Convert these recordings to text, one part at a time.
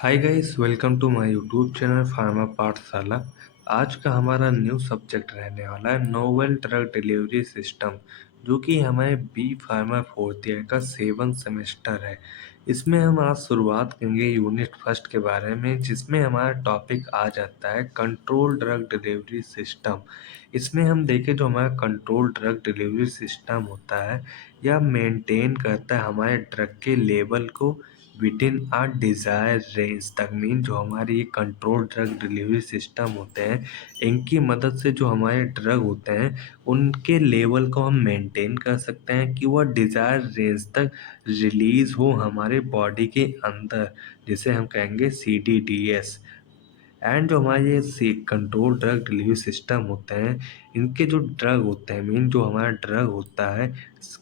Hi guys, welcome to my YouTube channel pharma Pathshala. आज का हमारा न्यू सब्जेक्ट रहने वाला है नोवेल ड्रग डिलीवरी सिस्टम, जो कि हमारे बी फार्मा फोर्थ ईयर का 7 सेमेस्टर है। इसमें हम आज शुरुआत करेंगे यूनिट फर्स्ट के बारे में, जिसमें हमारा टॉपिक आ जाता है कंट्रोल ड्रग डिलीवरी सिस्टम। इसमें हम देखें जो हमारा कंट्रोल ड्रग डिलीवरी सिस्टम होता है, यह मेंटेन करता है हमारे ड्रग के लेवल को within a desired range तक। मीन जो हमारे ये कंट्रोल ड्रग डिलीवरी सिस्टम होते हैं, इनकी मदद से जो हमारे ड्रग होते हैं उनके लेवल को हम मेंटेन कर सकते हैं कि वह डिजायर रेंज तक रिलीज हो हमारे बॉडी के अंदर, जिसे हम कहेंगे CDDS। एंड जो हमारे ये कंट्रोल ड्रग डिलीवरी सिस्टम होते हैं, इनके जो ड्रग होते हैं, मीन जो हमारा ड्रग होता है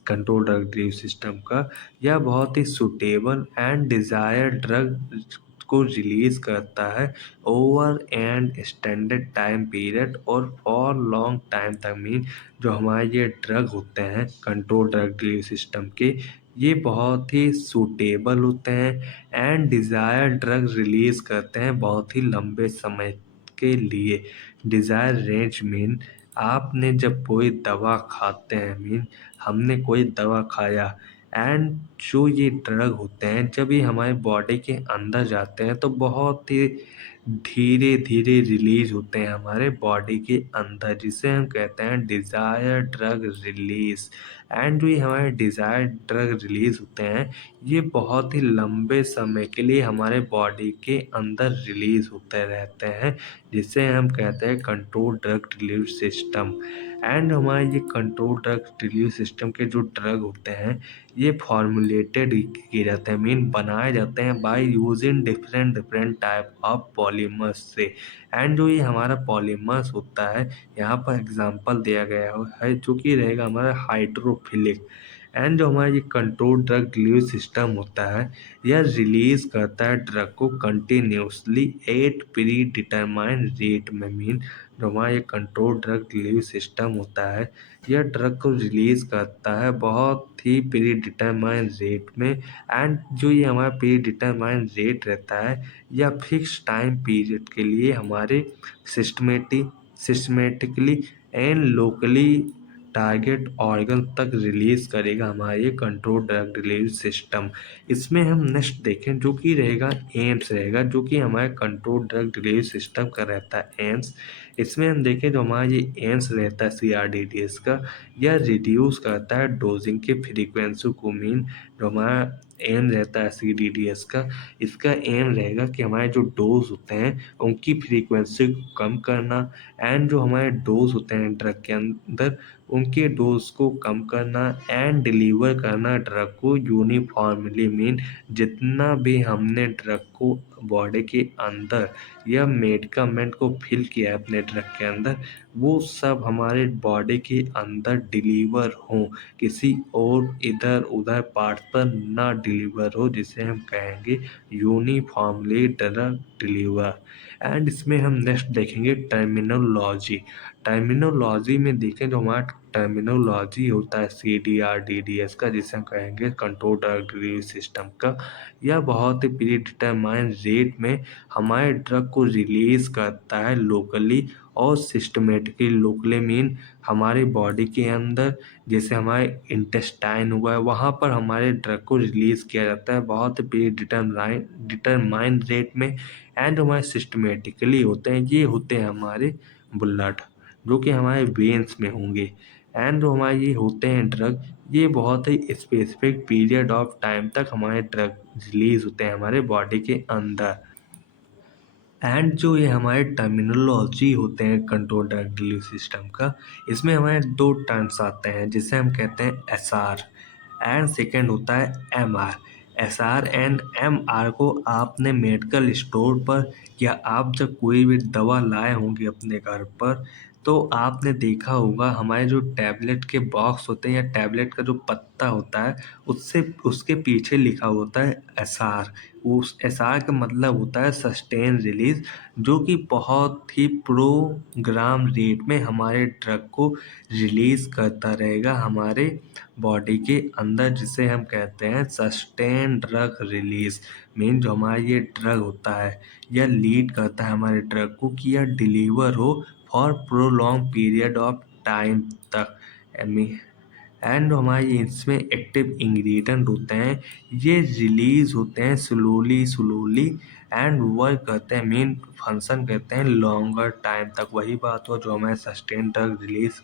कंट्रोल ड्रग डिलीवरी सिस्टम का, यह बहुत ही सुटेबल एंड डिजायर ड्रग को रिलीज करता है over and extended time period और फॉर लॉन्ग टाइम तक। मीन जो हमारे ये ड्रग होते हैं कंट्रोल ड्रग डिलीवरी सिस्टम के, ये बहुत ही सूटेबल होते हैं एंड डिज़ायर ड्रग रिलीज़ करते हैं बहुत ही लंबे समय के लिए। डिज़ायर रेंज मीन आपने जब कोई दवा खाते हैं, मीन हमने कोई दवा खाया, एंड जो ये ड्रग होते हैं जब ये हमारे बॉडी के अंदर जाते हैं तो बहुत ही धीरे धीरे रिलीज होते हैं हमारे बॉडी के अंदर, जिसे हम कहते हैं डिज़ायर ड्रग रिलीज। एंड जो ये हमारे डिज़ायर ड्रग रिलीज होते हैं, ये बहुत ही लंबे समय के लिए हमारे बॉडी के अंदर रिलीज होते रहते हैं, जिसे हम कहते हैं control drug delivery system. And हमारे ये कंट्रोल ड्रग डिलीवरी सिस्टम के जो ड्रग होते हैं, ये फॉर्मुलेटेड किए जाते हैं, मीन बनाए जाते हैं by using different different type of polymers से। एंड जो ये हमारा पॉलीमर्स होता है, यहाँ पर एग्जांपल दिया गया है जो कि रहेगा हमारा हाइड्रोफिलिक। एंड जो हमारा ये कंट्रोल ड्रग डिलीवरी सिस्टम होता है, यह रिलीज करता है ड्रग को continuously at predetermined rate में। मीन जो हमारा ये कंट्रोल ड्रग डिलीवरी सिस्टम होता है, यह ड्रग को रिलीज करता है बहुत ही प्री डिटरमाइंड रेट में। एंड जो ये हमारा प्री डिटरमाइंड रेट रहता है, यह फिक्स टाइम पीरियड के लिए हमारे systematically and locally target organ तक रिलीज करेगा हमारा ये कंट्रोल ड्रग डिलीवरी सिस्टम। इसमें हम नेक्स्ट देखें जो कि रहेगा एम्स रहेगा, जो कि हमारे कंट्रोल ड्रग डिलीवरी सिस्टम का रहता है एम्स। इसमें हम देखें जो हमारा ये एम्स रहता है CRDDS का, यह रिड्यूस करता है डोजिंग के फ्रीक्वेंसी को। मीन जो हमारा एम रहता है CDDS का, इसका एम रहेगा कि हमारे जो डोज होते हैं उनकी फ्रीक्वेंसी को कम करना, एंड जो हमारे डोज होते हैं ड्रग के अंदर उनके डोज को कम करना, एंड डिलीवर करना ड्रग को यूनिफॉर्मली। मीन जितना भी हमने ड्रग को बॉडी के अंदर या मेडिकामेंट को फिल किया है अपने ड्रग के अंदर, वो सब हमारे बॉडी के अंदर डिलीवर हो, किसी और इधर उधर पार्ट पर ना डिलीवर हो, जिसे हम कहेंगे यूनिफॉर्मली ड्रग डिलीवर। एंड इसमें हम नेक्स्ट देखेंगे टर्मिनोलॉजी में देखें जो हमारा टर्मिनोलॉजी होता है CDR-DDS का, जिसे हम कहेंगे कंट्रोल ड्रग डिलीवरी सिस्टम का, यह बहुत ही प्री डिटरमाइंड रेट में हमारे ड्रग को रिलीज करता है लोकली और सिस्टमेटिकली। लोकली मीन हमारे बॉडी के अंदर, जैसे हमारे इंटेस्टाइन हुआ है, वहाँ पर हमारे ड्रग को रिलीज किया जाता है बहुत प्री डिटरमाइंड रेट में। एंड हमारे सिस्टमेटिकली होते हैं, ये होते हैं हमारे ब्लड, जो कि हमारे वेन्स में होंगे। एंड जो हमारे ये होते हैं ड्रग, ये बहुत ही स्पेसिफिक पीरियड ऑफ टाइम तक हमारे ड्रग रिलीज होते हैं हमारे बॉडी के अंदर। एंड जो ये हमारे टर्मिनोलॉजी होते हैं कंट्रोल ड्रग डिलीवरी सिस्टम का, इसमें हमारे दो टर्म्स आते हैं जिसे हम कहते हैं SR, एंड सेकेंड होता है MR। SR एंड MR को आपने मेडिकल स्टोर पर या आप जब कोई भी दवा लाए होंगे अपने घर पर, तो आपने देखा होगा हमारे जो टैबलेट के बॉक्स होते हैं या टैबलेट का जो पत्ता होता है उससे उसके पीछे लिखा होता है एसआर। उस एसआर का मतलब होता है सस्टेन रिलीज, जो कि बहुत ही प्रोग्राम रेट में हमारे ड्रग को रिलीज करता रहेगा हमारे बॉडी के अंदर, जिसे हम कहते हैं सस्टेन ड्रग रिलीज। मीन जो हमारा ये ड्रग होता है यह लीड करता है हमारे ड्रग को कि यह डिलीवर हो for prolong period of time तक। एंड हमारे इसमें एक्टिव इंग्रेडिएंट होते हैं, ये रिलीज होते हैं स्लोली स्लोली एंड वर्क करते हैं, मेन फंक्शन करते हैं लॉन्गर टाइम तक। वही बात हो जो हमारे सस्टेन ड्रग रिलीज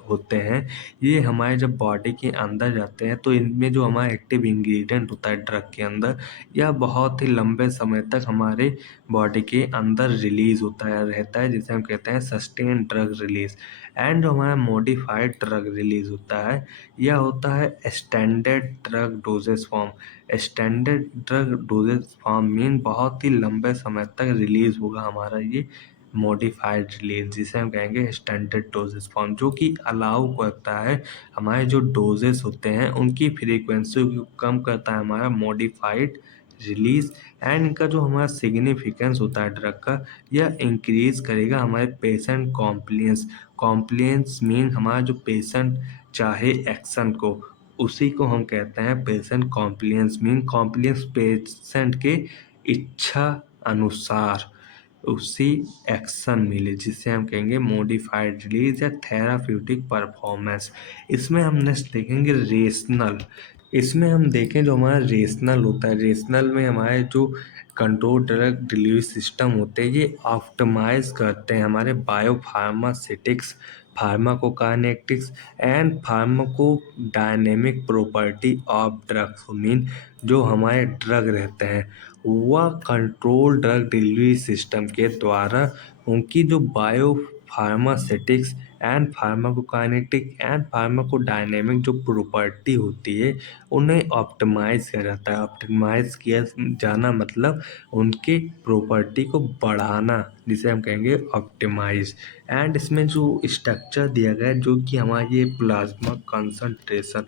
होते हैं, ये हमारे जब बॉडी के अंदर जाते हैं तो इनमें जो हमारा एक्टिव इंग्रेडिएंट होता है ड्रग के अंदर, यह बहुत ही लंबे समय तक हमारे बॉडी के अंदर रिलीज होता है रहता है, जिसे हम कहते हैं सस्टेन ड्रग रिलीज। एंड जो हमारा मॉडिफाइड ड्रग रिलीज होता है, यह होता है standard drug doses form. Standard drug doses form mean बहुत ही लंबे समय तक रिलीज होगा हमारा ये मॉडिफाइड रिलीज, जिसे हम कहेंगे स्टैंडर्ड डोजेस फॉर्म, जो कि अलाउ करता है हमारे जो डोजेस होते हैं उनकी फ्रीक्वेंसी को कम करता है हमारा मॉडिफाइड रिलीज। एंड इनका जो हमारा सिग्निफिकेंस होता है ड्रग का, यह इंक्रीज करेगा हमारे पेशेंट कॉम्प्लियंस। कॉम्प्लियंस मीन हमारा जो पेशेंट चाहे एक्शन को, उसी को हम कहते हैं patient compliance. Mean compliance patient के इच्छा अनुसार उसी एक्शन मिले, जिसे हम कहेंगे मॉडिफाइड रिलीज या थेराप्यूटिक परफॉर्मेंस। इसमें हम नेक्स्ट देखेंगे रेशनल। इसमें हम देखें जो हमारा रेशनल होता है, रेशनल में हमारे जो कंट्रोल ड्रग डिलीवरी सिस्टम होते हैं ये ऑप्टिमाइज करते हैं हमारे biopharmaceutics, pharmacokinetics and pharmacodynamic property of drugs. Mean जो हमारे ड्रग रहते हैं वह कंट्रोल ड्रग डिलीवरी सिस्टम के द्वारा उनकी जो bio pharmaceutics and pharmacokinetic and pharmacodynamic जो प्रॉपर्टी होती है उन्हें ऑप्टिमाइज किया जाता है। ऑप्टिमाइज किया जाना मतलब उनके प्रॉपर्टी को बढ़ाना, जिसे हम कहेंगे ऑप्टिमाइज। एंड इसमें जो स्ट्रक्चर दिया गया है जो कि हमारा ये प्लाज्मा कंसंट्रेशन,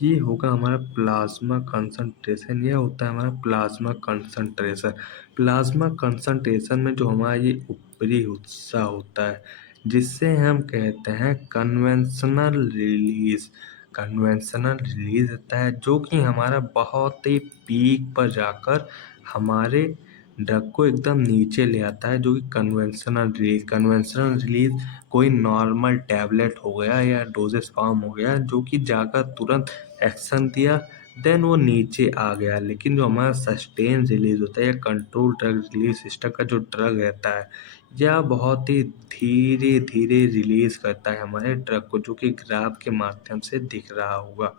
ये होगा हमारा प्लाज्मा कंसंट्रेशन, यह होता है हमारा प्लाज्मा कंसंट्रेशन। प्लाज्मा कंसंट्रेशन में जो हमारा ये ऊपरी हिस्सा होता है जिससे हम कहते हैं कन्वेंशनल रिलीज। कन्वेंशनल रिलीज होता है जो कि हमारा बहुत ही पीक पर जाकर हमारे ड्रग को एकदम नीचे ले आता है, जो कि कन्वेंशनल रिलीज। कन्वेंशनल रिलीज कोई नॉर्मल टैबलेट हो गया या डोजेस फॉर्म हो गया जो कि जाकर तुरंत एक्शन दिया देन वो नीचे आ गया। लेकिन जो हमारा सस्टेन रिलीज होता है या कंट्रोल ड्रग रिलीज सिस्टम का जो ड्रग रहता है यह बहुत ही धीरे धीरे रिलीज करता है हमारे ड्रग को, जो कि ग्राफ के माध्यम से दिख रहा होगा।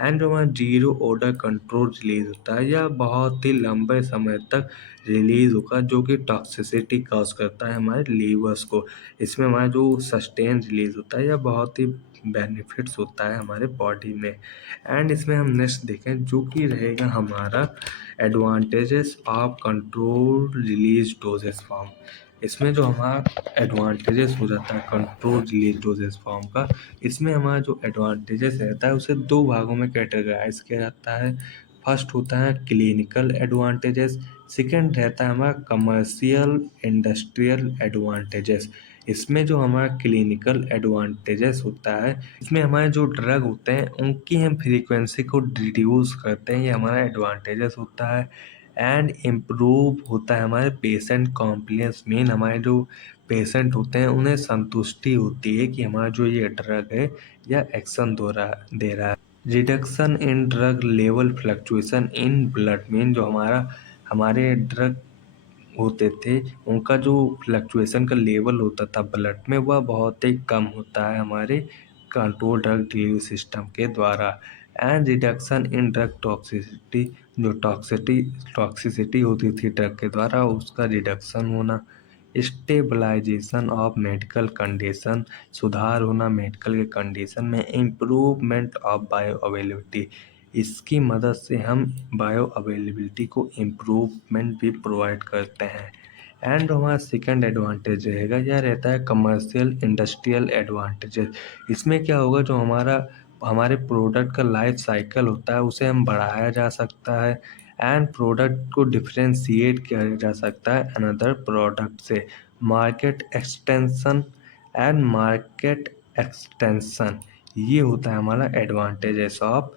एंड जो हमारा जीरो ऑर्डर कंट्रोल रिलीज होता है यह बहुत ही लंबे समय तक रिलीज होगा, जो कि टॉक्सिसिटी कॉज करता है हमारे लीवर्स को। इसमें हमारा जो सस्टेन रिलीज होता है यह बहुत ही बेनिफिट्स होता है हमारे बॉडी में। एंड इसमें हम नेक्स्ट देखें जो कि रहेगा हमारा advantages of control release doses form. इसमें जो हमारा एडवांटेजेस हो जाता है कंट्रोल रिलीज डोजेस फॉर्म का, इसमें हमारा जो एडवांटेजेस रहता है उसे दो भागों में कैटेगराइज किया जाता है। फर्स्ट होता है क्लिनिकल एडवांटेजेस, सेकेंड रहता है हमारा कमर्शियल इंडस्ट्रियल एडवांटेजेस। इसमें जो हमारा क्लिनिकल एडवांटेजेस होता है इसमें हमारे जो ड्रग होते हैं उनकी हम फ्रीक्वेंसी को रिड्यूस करते हैं, ये हमारा एडवांटेजेस होता है। एंड इम्प्रूव होता है हमारे पेशेंट कॉम्प्लियंस। मेन हमारे जो पेशेंट होते हैं उन्हें संतुष्टि होती है कि हमारा जो ये ड्रग है या एक्शन दे रहा है। Reduction in drug level fluctuation in blood. Mean जो हमारे ड्रग होते थे उनका जो फ्लक्चुएशन का लेवल होता था ब्लड में वह बहुत ही कम होता है हमारे कंट्रोल ड्रग डिलीवरी सिस्टम के द्वारा। And reduction in drug toxicity, जो टॉक्सिसिटी होती थी ड्रग के द्वारा उसका रिडक्शन होना। स्टेबलाइजेशन ऑफ मेडिकल कंडीशन, सुधार होना मेडिकल के कंडीशन में। इम्प्रूवमेंट ऑफ बायो अवेलेबिलिटी, इसकी मदद से हम बायो अवेलेबिलिटी को इम्प्रूवमेंट भी प्रोवाइड करते हैं। एंड हमारा सेकंड एडवांटेज रहेगा यह रहता है कमर्शियल इंडस्ट्रियल एडवांटेजेस। इसमें क्या होगा, जो हमारे प्रोडक्ट का लाइफ साइकिल होता है उसे हम बढ़ाया जा सकता है एंड प्रोडक्ट को डिफ्रेंशिएट किया जा सकता है अनदर प्रोडक्ट से। मार्केट एक्सटेंशन ये होता है हमारा advantages of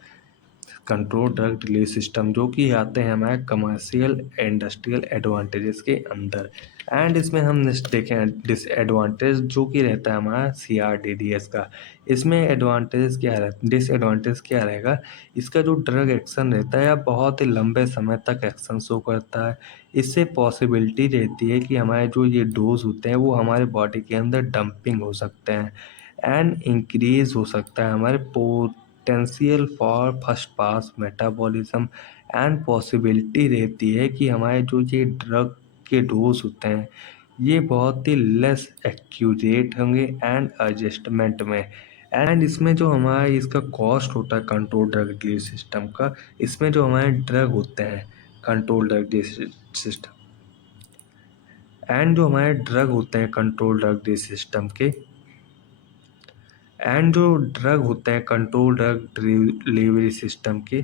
control drug release system, जो कि आते हैं हमारे कमर्शियल इंडस्ट्रियल एडवांटेजेस के अंदर। एंड इसमें हम नेक्स्ट देखें डिसएडवांटेज, जो कि रहता है हमारा CRDDS का। इसमें एडवांटेज क्या रहता, डिसएडवांटेज क्या रहेगा, इसका जो ड्रग एक्शन रहता है बहुत ही लंबे समय तक एक्शन शो करता है। इससे पॉसिबिलिटी रहती है कि हमारे जो ये डोज होते हैं वो हमारे बॉडी के अंदर डंपिंग हो सकते हैं एंड इंक्रीज हो सकता है हमारे potential for first pass metabolism. And possibility रहती है कि हमारे जो ये ड्रग के डोज होते हैं ये बहुत ही लेस एक्यूरेट होंगे एंड एडजस्टमेंट में। एंड इसमें जो हमारा इसका कॉस्ट होता है कंट्रोल ड्रग रिलीज सिस्टम का, इसमें जो हमारे ड्रग होते हैं control drug release system and जो हमारे ड्रग होते हैं कंट्रोल ड्रग रिलीज सिस्टम के एंड जो ड्रग होते हैं कंट्रोल ड्रग डिलीवरी सिस्टम के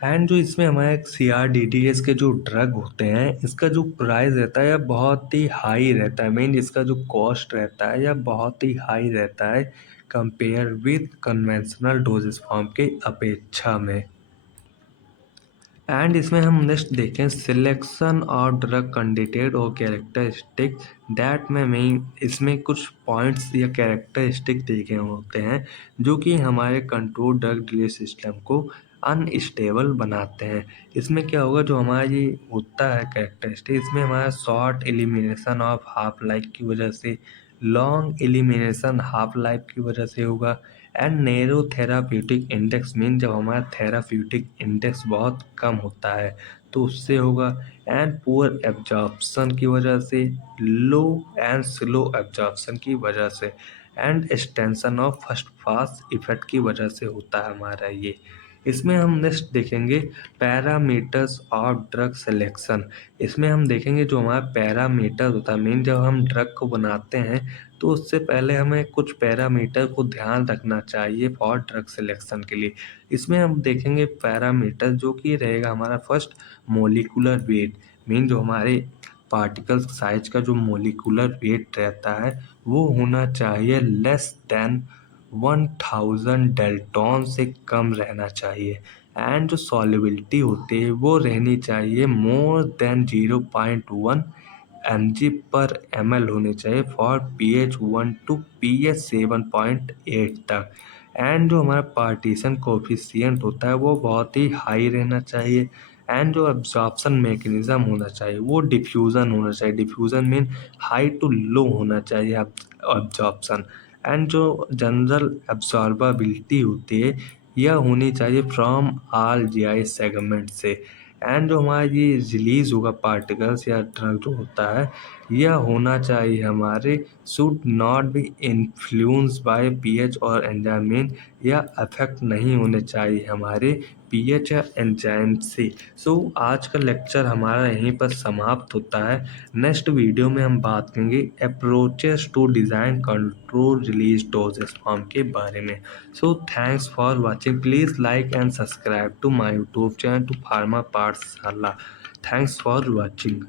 एंड जो इसमें हमारे CRDDS के जो ड्रग होते हैं इसका जो प्राइस रहता है यह बहुत ही हाई रहता है। मेन इसका जो कॉस्ट रहता है यह बहुत ही हाई रहता है compare with conventional doses form के अपेक्षा में। एंड इसमें हम नेक्स्ट देखें सिलेक्शन और ड्रग कैंडिडेट और कैरेक्टरिस्टिक दैट में मेन इसमें कुछ पॉइंट्स या कैरेक्टरिस्टिक देखे होते हैं जो कि हमारे कंट्रोल ड्रग रिलीज सिस्टम को अनस्टेबल बनाते हैं। इसमें क्या होगा, जो हमारा ये होता है कैरेक्टरिस्टिक, इसमें हमारा short elimination of half life की वजह से, लॉन्ग एलिमिनेशन हाफ लाइफ की वजह से होगा and narrow therapeutic index mean जब हमारा थेराप्यूटिक इंडेक्स बहुत कम होता है तो उससे होगा एंड पुअर एब्जॉर्प्शन की वजह से, लो एंड स्लो एब्जॉर्प्शन की वजह से and extension of first pass effect की वजह से होता है हमारा ये। इसमें हम नेक्स्ट देखेंगे पैरामीटर्स ऑफ ड्रग सिलेक्शन। इसमें हम देखेंगे जो हमारा पैरामीटर होता है मेन जब हम ड्रग को बनाते हैं तो उससे पहले हमें कुछ पैरामीटर को ध्यान रखना चाहिए फॉर ड्रग सिलेक्शन के लिए। इसमें हम देखेंगे पैरामीटर जो कि रहेगा हमारा फर्स्ट मोलिकुलर वेट, मीन जो हमारे पार्टिकल साइज का जो मोलिकुलर वेट रहता है वो होना चाहिए लेस देन 1000 डेल्टॉन से कम रहना चाहिए एंड जो सॉल्युबिलिटी होती है वो रहनी चाहिए मोर देन 0.1 mg/ml होने चाहिए फॉर pH 1 टू pH 7.8 तक। एंड जो हमारा पार्टीशन कोफिशिएंट होता है वो बहुत ही हाई रहना चाहिए एंड जो एब्जॉर्प्शन मैकेनिज्म होना चाहिए वो डिफ्यूज़न होना चाहिए। Diffusion mean high to low होना चाहिए एब्जॉर्प्शन। एंड जो जनरल एब्जॉर्बेबिलिटी होती है यह होनी चाहिए फ्रॉम ऑल GI सेगमेंट से। एंड जो हमारा ये रिलीज होगा पार्टिकल्स या ड्रग जो होता है यह होना चाहिए हमारे should not be influence by pH और एंजाइम, या अफेक्ट नहीं होने चाहिए हमारे पीएच या एंजाइम से। सो आज का लेक्चर हमारा यहीं पर समाप्त होता है। नेक्स्ट वीडियो में हम बात करेंगे approaches to design control release doses form के बारे में। So thanks for watching, please like and subscribe to my YouTube channel to pharma Pathshala. Thanks for watching.